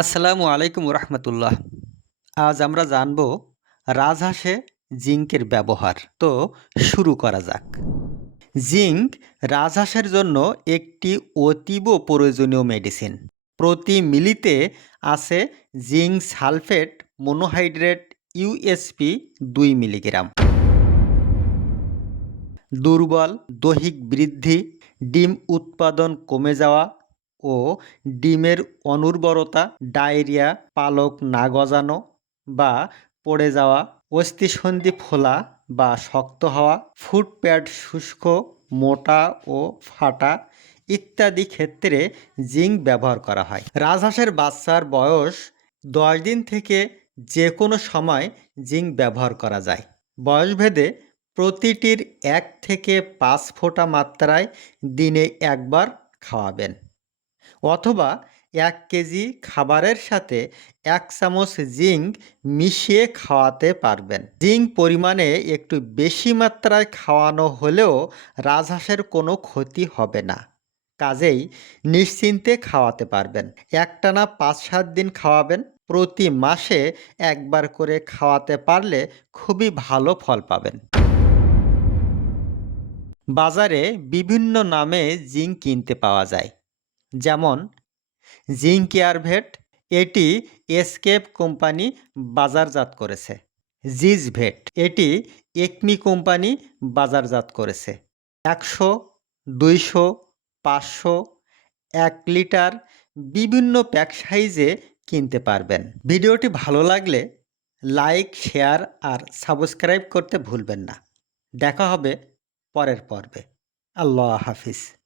আসসালামু আলাইকুম রহমতুল্লাহ আজ আমরা জানব রাজহাঁসে জিঙ্কের ব্যবহার। তো শুরু করা যাক। জিঙ্ক রাজহাঁসের জন্য একটি অতীব প্রয়োজনীয় মেডিসিন প্রতি মিলিতে আছে জিঙ্ক সালফেট মনোহাইড্রেট ইউএসপি দুই মিলিগ্রাম। দুর্বল দৈহিক বৃদ্ধি, ডিম উৎপাদন কমে যাওয়া ও ডিমের অনুর্বরতা, ডায়রিয়া, পালক না গজানো বা পড়ে যাওয়া, অস্থিসন্ধি ফোলা বা শক্ত হওয়া ফুট প্যাড শুষ্ক, মোটা ও ফাটা ইত্যাদি ক্ষেত্রে জিঙ্ক ব্যবহার করা হয়। রাজহাঁসের বাচ্চার বয়স দশ দিন থেকে যে কোনো সময় জিঙ্ক ব্যবহার করা যায়। বয়সভেদে প্রতিটির এক থেকে পাঁচ ফোঁটা মাত্রায় দিনে একবার খাওয়াবেন। অথবা এক কেজি খাবারের সাথে এক চামচ জিঙ্ক মিশিয়ে খাওয়াতে পারবেন। জিঙ্ক পরিমাণে একটু বেশি মাত্রায় খাওয়ানো হলেও রাজহাঁসের কোনো ক্ষতি হবে না। কাজেই নিশ্চিন্তে খাওয়াতে পারবেন। একটানা পাঁচ সাত দিন খাওয়াবেন। প্রতি মাসে একবার করে খাওয়াতে পারলে খুবই ভালো ফল পাবেন। বাজারে বিভিন্ন নামে জিঙ্ক কিনতে পাওয়া যায়। যেমন জিঙ্ক কেয়ারভেট এটি এসকেপ কোম্পানি বাজারজাত করেছে। জিজ ভেট, এটি একমি কোম্পানি বাজারজাত করেছে। একশো, দুইশো, পাঁচশো, এক লিটার বিভিন্ন প্যাক সাইজে কিনতে পারবেন। ভিডিওটি ভালো লাগলে লাইক, শেয়ার আর সাবস্ক্রাইব করতে ভুলবেন না। দেখা হবে পরের পর্বে। আল্লাহ হাফিজ।